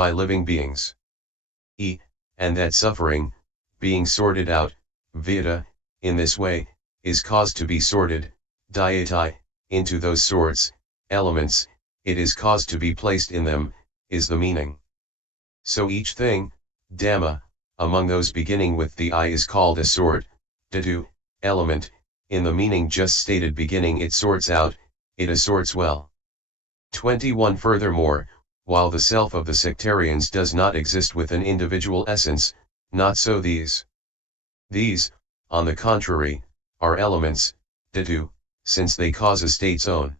by living beings. And that suffering, being sorted out, vita, in this way, is caused to be sorted, dhatu, into those sorts, elements, it is caused to be placed in them, is the meaning. So each thing, dhamma, among those beginning with the I is called a sort, dhatu, element, in the meaning just stated beginning it sorts out, it assorts well. 21 Furthermore, while the self of the sectarians does not exist with an individual essence, not so these. These, on the contrary, are elements, dhatu, since they cause a state's own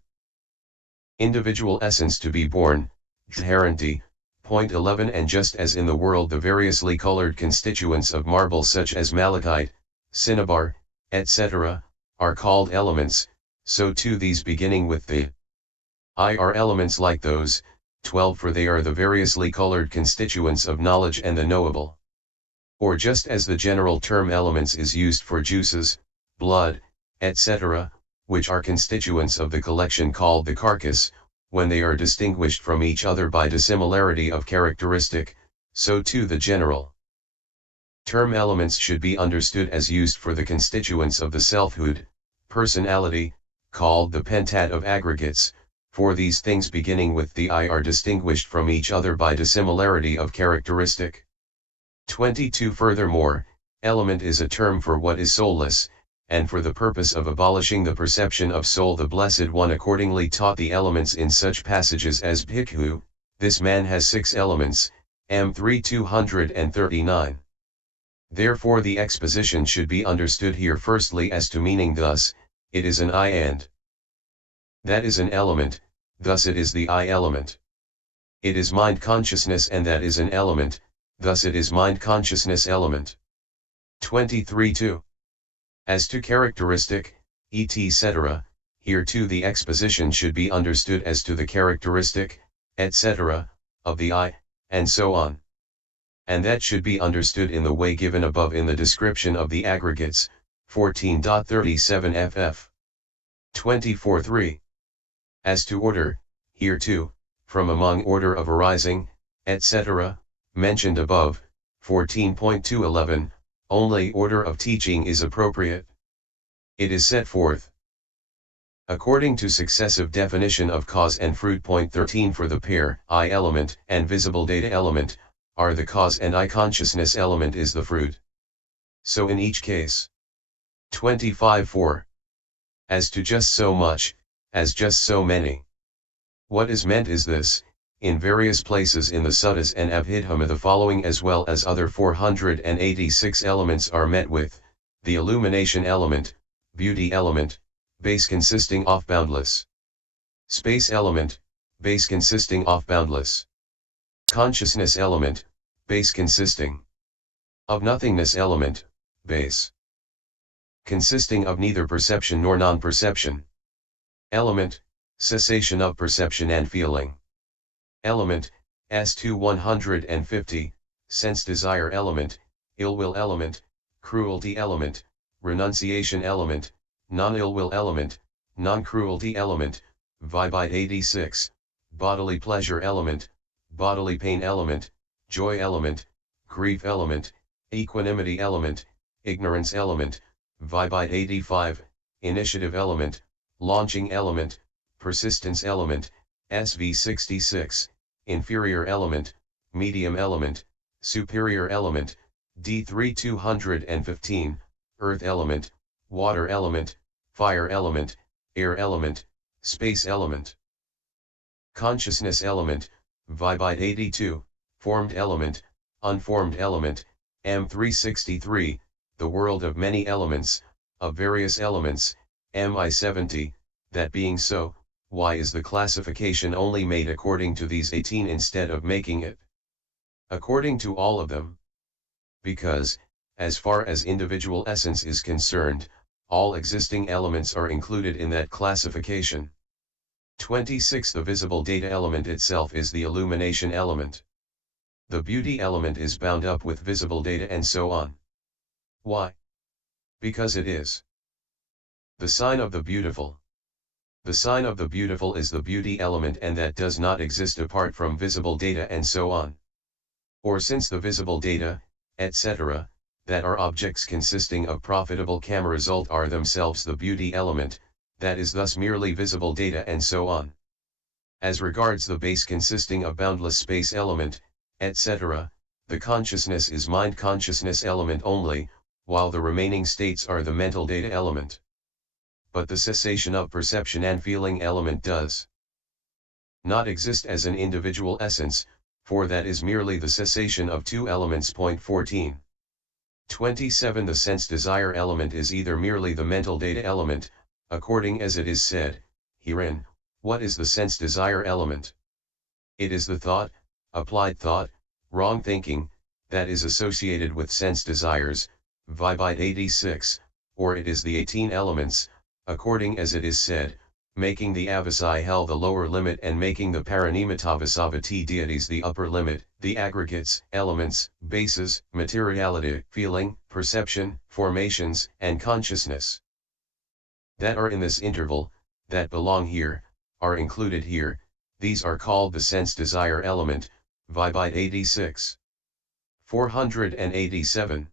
individual essence to be born, dharenti. Point 11 And just as in the world the variously colored constituents of marble such as malachite, cinnabar, etc., are called elements, so too these beginning with the I are elements like those. 12 For they are the variously colored constituents of knowledge and the knowable. Or just as the general term elements is used for juices, blood, etc., which are constituents of the collection called the carcass, when they are distinguished from each other by dissimilarity of characteristic, so too the general term elements should be understood as used for the constituents of the selfhood, personality, called the pentad of aggregates, for these things beginning with the I are distinguished from each other by dissimilarity of characteristic. 22 Furthermore, element is a term for what is soulless, and for the purpose of abolishing the perception of soul the Blessed One accordingly taught the elements in such passages as Bhikkhu, this man has 6 elements, M3 239. Therefore the exposition should be understood here firstly as to meaning thus, it is an I and that is an element, thus it is the I element. It is mind consciousness and that is an element, thus it is mind consciousness element. 23 As to characteristic, etc., here too the exposition should be understood as to the characteristic, etc., of the I, and so on. And that should be understood in the way given above in the description of the aggregates, 14.37 ff. 24 As to order, here too, from among order of arising, etc., mentioned above, 14.211, only order of teaching is appropriate. It is set forth according to successive definition of cause and fruit. Point 13 For the pair, I element and visible data element, are the cause and I consciousness element is the fruit. So in each case. 25 As to just so much, as just so many. What is meant is this, in various places in the suttas and abhidhamma the following as well as other 486 elements are met with, the illumination element, beauty element, base consisting of boundless space element, base consisting of boundless consciousness element, base consisting of nothingness element, base consisting of neither perception nor non-perception element, cessation of perception and feeling element, S2 150, sense desire element, ill will element, cruelty element, renunciation element, non-ill will element, non-cruelty element, vibite 86, bodily pleasure element, bodily pain element, joy element, grief element, equanimity element, ignorance element, vibite 85, initiative element, launching element, persistence element, SV 66, inferior element, medium element, superior element, D3 215, earth element, water element, fire element, air element, space element, consciousness element, vibite 82, formed element, unformed element, M363, the world of many elements, of various elements, MI 70, that being so, why is the classification only made according to these 18 instead of making it according to all of them? Because, as far as individual essence is concerned, all existing elements are included in that classification. 26 The visible data element itself is the illumination element. The beauty element is bound up with visible data and so on. Why? Because it is the sign of the beautiful. The sign of the beautiful is the beauty element and that does not exist apart from visible data and so on. Or since the visible data, etc., that are objects consisting of profitable camera result are themselves the beauty element, that is thus merely visible data and so on. As regards the base consisting of boundless space element, etc., the consciousness is mind consciousness element only, while the remaining states are the mental data element. But the cessation of perception and feeling element does not exist as an individual essence, for that is merely the cessation of two elements. 14. 27. The sense desire element is either merely the mental data element, according as it is said, herein, what is the sense desire element? It is the thought, applied thought, wrong thinking, that is associated with sense desires, Vibite 86, or it is the 18 elements, according as it is said, making the avasai hell the lower limit and making the paranimitavasavati deities the upper limit, the aggregates, elements, bases, materiality, feeling, perception, formations, and consciousness that are in this interval, that belong here, are included here, these are called the sense desire element, Vibite 86. 487.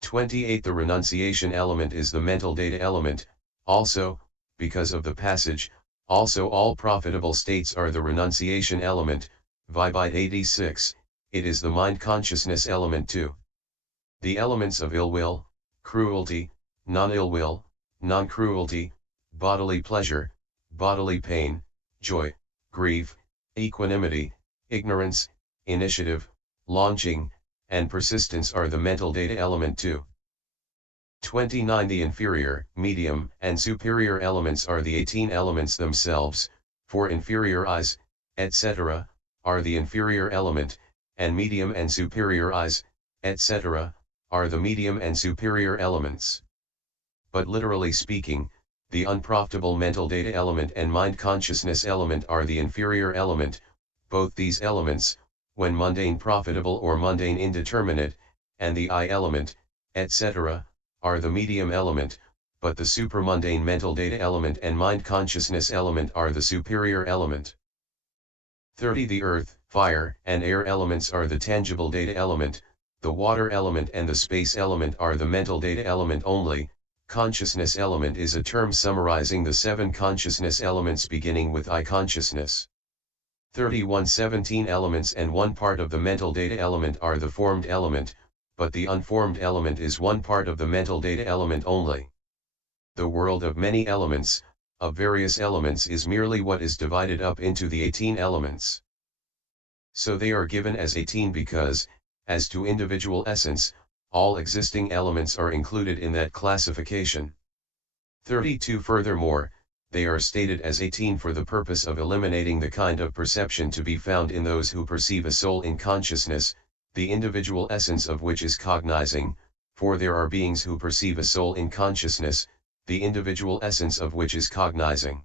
28. The renunciation element is the mental data element, also, because of the passage, also all profitable states are the renunciation element, Vibite 86, it is the mind consciousness element too. The elements of ill will, cruelty, non-ill will, non-cruelty, bodily pleasure, bodily pain, joy, grief, equanimity, ignorance, initiative, longing, and persistence are the mental data element too. 29. The inferior, medium, and superior elements are the 18 elements themselves, for inferior eyes, etc., are the inferior element, and medium and superior eyes, etc., are the medium and superior elements. But literally speaking, the unprofitable mental data element and mind consciousness element are the inferior element, both these elements, when mundane profitable or mundane indeterminate, and the I element, etc., are the medium element, but the supramundane mental data element and mind consciousness element are the superior element. 30. The earth, fire, and air elements are the tangible data element, the water element and the space element are the mental data element only. Consciousness element is a term summarizing the 7 consciousness elements beginning with I consciousness. 31. 17 elements and one part of the mental data element are the formed element, but the unformed element is one part of the mental data element only. The world of many elements, of various elements is merely what is divided up into the 18 elements. So they are given as 18 because, as to individual essence, all existing elements are included in that classification. 32. Furthermore, they are stated as 18 for the purpose of eliminating the kind of perception to be found in those who perceive a soul in consciousness, the individual essence of which is cognizing, for there are beings who perceive a soul in consciousness, the individual essence of which is cognizing.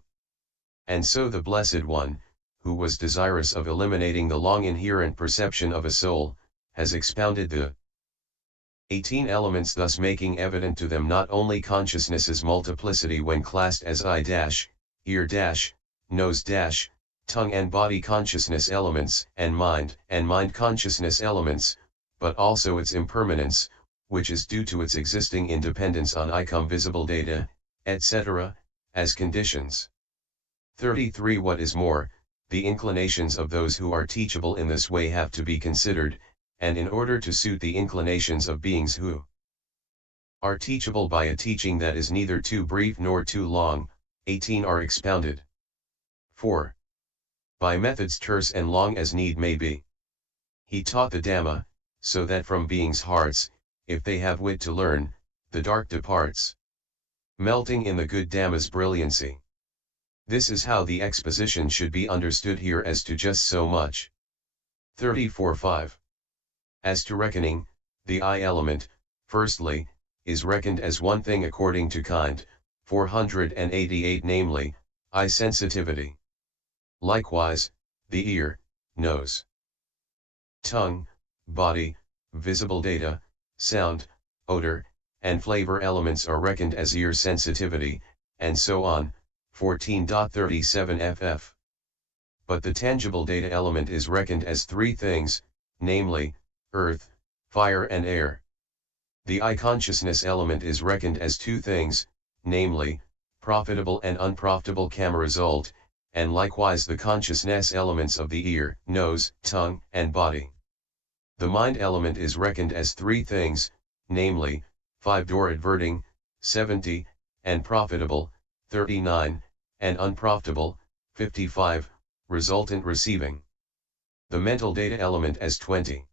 And so the Blessed One, who was desirous of eliminating the long inherent perception of a soul, has expounded the 18 elements, thus making evident to them not only consciousness's multiplicity when classed as eye dash, ear dash, nose dash, tongue and body consciousness elements and mind consciousness elements, but also its impermanence, which is due to its existing independence on icom visible data, etc., as conditions. 33. What is more, the inclinations of those who are teachable in this way have to be considered, and in order to suit the inclinations of beings who are teachable by a teaching that is neither too brief nor too long, 18 are expounded. 4. By methods terse and long as need may be. He taught the Dhamma, so that from beings' hearts, if they have wit to learn, the dark departs, melting in the good Dhamma's brilliancy. This is how the exposition should be understood here as to just so much. 34.5. As to reckoning, the I element, firstly, is reckoned as one thing according to kind, 488, namely, eye sensitivity. Likewise, the ear, nose, tongue, body, visible data, sound, odor, and flavor elements are reckoned as ear sensitivity, and so on, 14.37 ff. But the tangible data element is reckoned as 3 things, namely, earth, fire and air. The I consciousness element is reckoned as two things, namely, profitable and unprofitable karma result, and likewise the consciousness elements of the ear, nose, tongue, and body. The mind element is reckoned as three things, namely, 5-door adverting, 70, and profitable, 39, and unprofitable, 55, resultant receiving. The mental data element as 20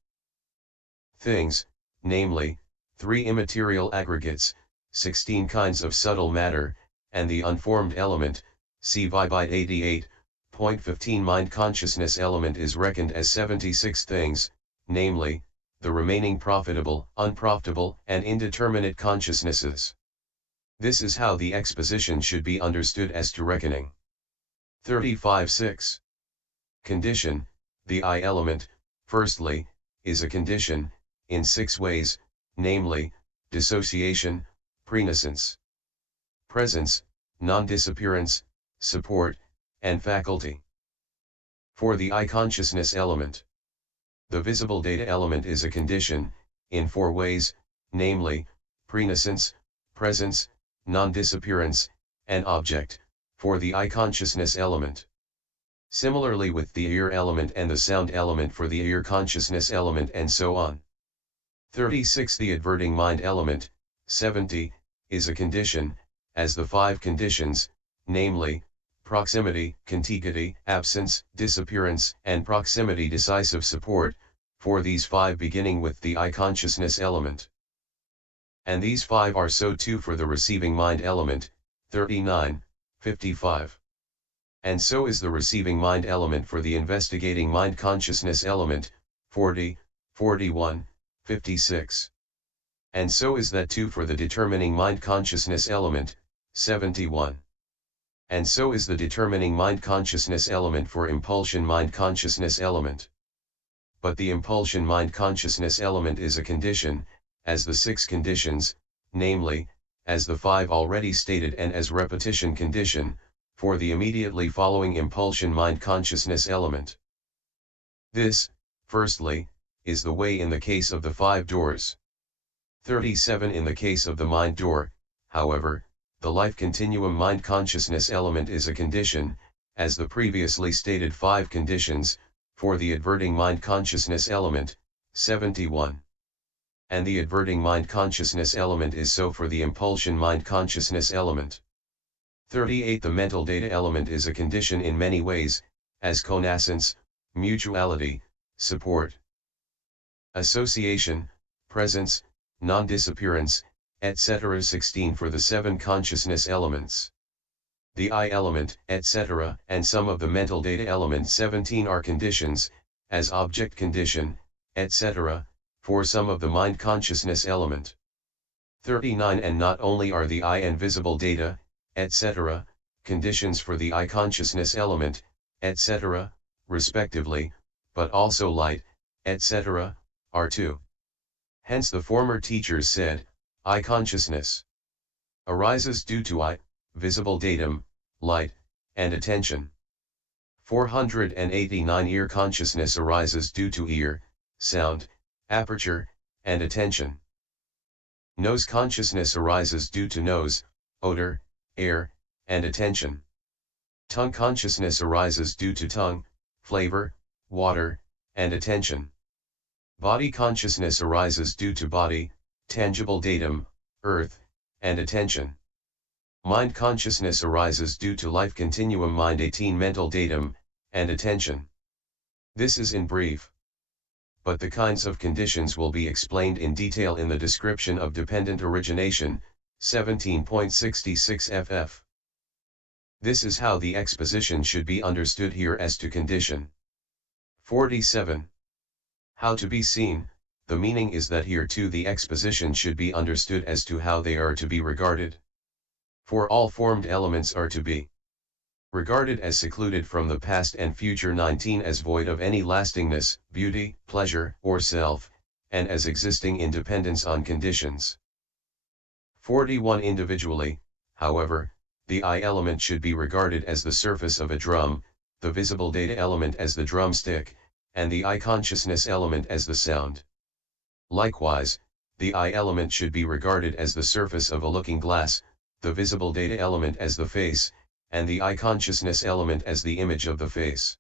things, namely, 3 immaterial aggregates, 16 kinds of subtle matter, and the unformed element, see Vibite 88.15. Mind consciousness element is reckoned as 76 things, namely, the remaining profitable, unprofitable, and indeterminate consciousnesses. This is how the exposition should be understood as to reckoning. 35.6. Condition. The I element, firstly, is a condition, in 6 ways, namely, dissociation, prenescence, presence, non-disappearance, support, and faculty. For the I consciousness element, the visible data element is a condition, in 4 ways, namely, prenescence, presence, non-disappearance, and object, for the I consciousness element. Similarly with the ear element and the sound element for the ear consciousness element and so on. 36. The adverting mind element, 70, is a condition, as the 5 conditions, namely, proximity, contiguity, absence, disappearance, and proximity decisive support, for these 5 beginning with the I consciousness element. And these 5 are so too for the receiving mind element, 39, 55. And so is the receiving mind element for the investigating mind consciousness element, 40, 41, 56. And so is that too for the determining mind consciousness element, 71. And so is the determining mind consciousness element for impulsion mind consciousness element. But the impulsion mind consciousness element is a condition, as the 6 conditions, namely, as the 5 already stated and as repetition condition, for the immediately following impulsion mind consciousness element. This, firstly, is the way in the case of the 5 doors. 37. In the case of the mind door, however, the life continuum mind consciousness element is a condition, as the previously stated 5 conditions, for the adverting mind consciousness element, 71. And the adverting mind consciousness element is so for the impulsion mind consciousness element. 38. The mental data element is a condition in many ways, as connascence, mutuality, support, association, presence, non-disappearance, etc. 16. For the 7 consciousness elements, the I element, etc., and some of the mental data element 17 are conditions, as object condition, etc., for some of the mind consciousness element. 39. And not only are the I and visible data, etc., conditions for the I consciousness element, etc., respectively, but also light, etc., are too. Hence the former teachers said, I consciousness arises due to I, visible datum, light, and attention. 489. Ear consciousness arises due to ear, sound, aperture, and attention. Nose consciousness arises due to nose, odor, air, and attention. Tongue consciousness arises due to tongue, flavor, water, and attention. Body consciousness arises due to body, tangible datum, earth, and attention. Mind consciousness arises due to life continuum mind 18 mental datum, and attention. This is in brief. But the kinds of conditions will be explained in detail in the description of dependent origination, 17.66 ff. This is how the exposition should be understood here as to condition. 47. How to be seen. The meaning is that here too the exposition should be understood as to how they are to be regarded. For all formed elements are to be regarded as secluded from the past and future 19 as void of any lastingness, beauty, pleasure, or self, and as existing in dependence on conditions. 41. Individually, however, the I element should be regarded as the surface of a drum, the visible data element as the drumstick, and the eye consciousness element as the sound. Likewise, the eye element should be regarded as the surface of a looking glass, the visible data element as the face, and the eye consciousness element as the image of the face.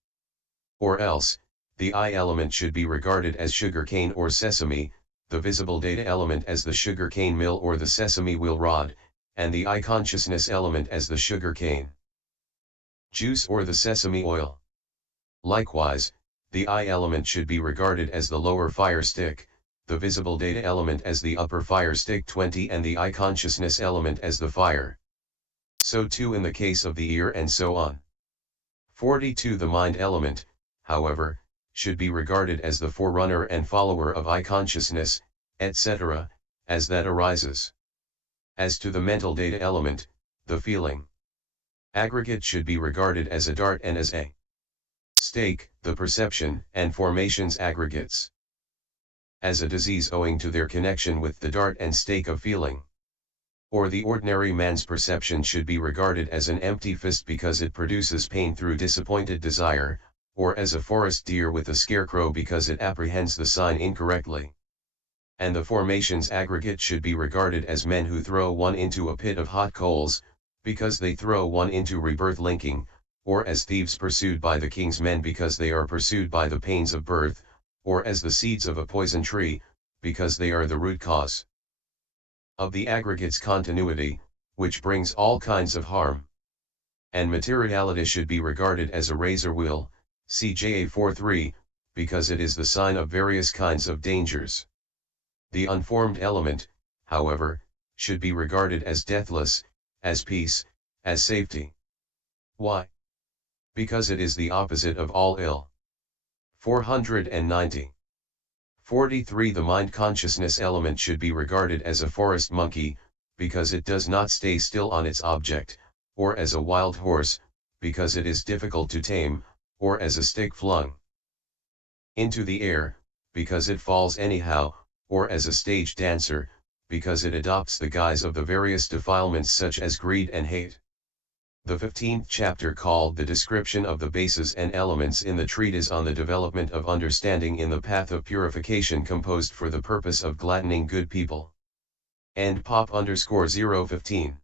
Or else, the eye element should be regarded as sugar cane or sesame, the visible data element as the sugar cane mill or the sesame wheel rod, and the eye consciousness element as the sugar cane juice or the sesame oil. Likewise, the eye element should be regarded as the lower fire stick, the visible data element as the upper fire stick 20 and the eye consciousness element as the fire. So too in the case of the ear and so on. 42 The mind element, however, should be regarded as the forerunner and follower of eye consciousness, etc., as that arises. As to the mental data element, the feeling aggregate should be regarded as a dart and as a stake, the perception and formations aggregates. As a disease owing to their connection with the dart and stake of feeling. Or the ordinary man's perception should be regarded as an empty fist because it produces pain through disappointed desire, or as a forest deer with a scarecrow because it apprehends the sign incorrectly. And the formations aggregate should be regarded as men who throw one into a pit of hot coals, because they throw one into rebirth linking, or as thieves pursued by the king's men because they are pursued by the pains of birth, or as the seeds of a poison tree, because they are the root cause of the aggregate's continuity, which brings all kinds of harm. And materiality should be regarded as a razor wheel, CJA 4:3, because it is the sign of various kinds of dangers. The unformed element, however, should be regarded as deathless, as peace, as safety. Why? Because it is the opposite of all ill. 490. 43 The mind consciousness element should be regarded as a forest monkey, because it does not stay still on its object, or as a wild horse, because it is difficult to tame, or as a stick flung into the air, because it falls anyhow, or as a stage dancer, because it adopts the guise of the various defilements such as greed and hate. The 15th chapter called The Description of the Bases and Elements in the Treatise on the Development of Understanding in the Path of Purification composed for the purpose of gladdening good people. And Pop_015